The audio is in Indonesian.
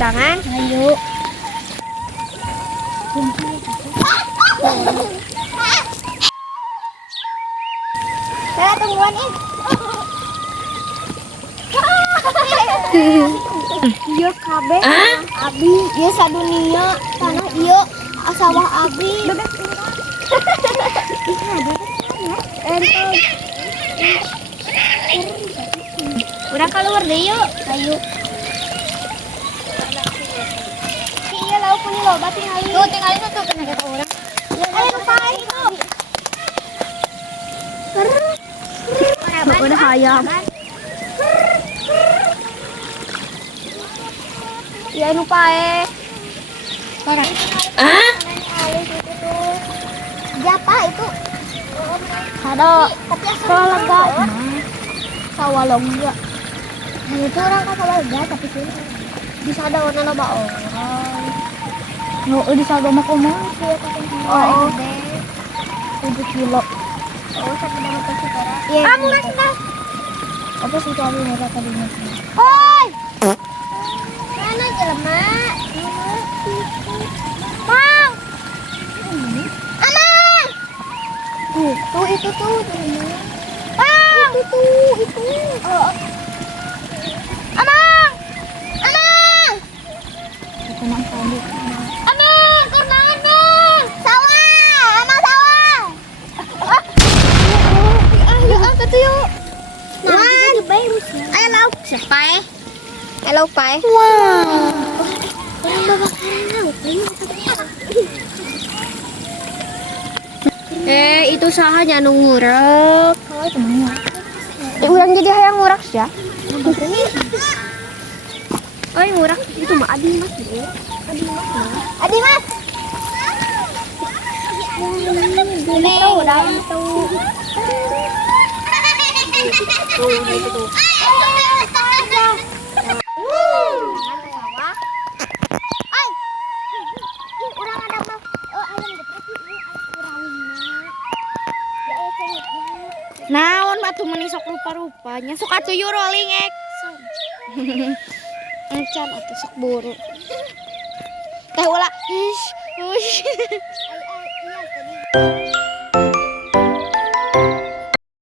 undangan? Ayo. Saya tungguan ih. Iya kabe abi, iya sadunia tanah iya sawah abi. Udah keluar deh yuk. Ayo. Iya lauk punya loba tinggalin. Tuh tinggalin tuh kena kata orang. Ayo ngapain tuh? Udah ayam. Ya nu pae. Orang. Siapa itu? Ada Sawalga. Sawalga. Itu orang kan Sawalga tapi sini bisa ada warna loba orang. No, di sago mah kumaha sih Oh, 7 kilo. oh satu dalam sekarang. Iya. Kamu kan sudah. Apa sih tadi mereka tadinya? Hoi. Mana jelema? Mang. Amang. Tuh itu tuh. Bang. Itu. Oh. Amang. Amang. Tenang tadi. Amang, kurmangan Bang. Sawah, amang sawah. Ayo angkat yuk. Wan. Ayo lauk siapa? Ayo pai. Wow. Orang babakaran lauk. Itu sahanya nu ngurek. Oh, temannya. Urang jadi hayang ngurak ya. Oh, ngurak itu mah Adi Mas. Adi Mas. Ini udah itu. Tuh, gitu. Naon batu menisok rupa-rupanya. Sok atuh yuk rolling action. Encan atuh sok buru. Teh ulah. Hush. Iya tadi.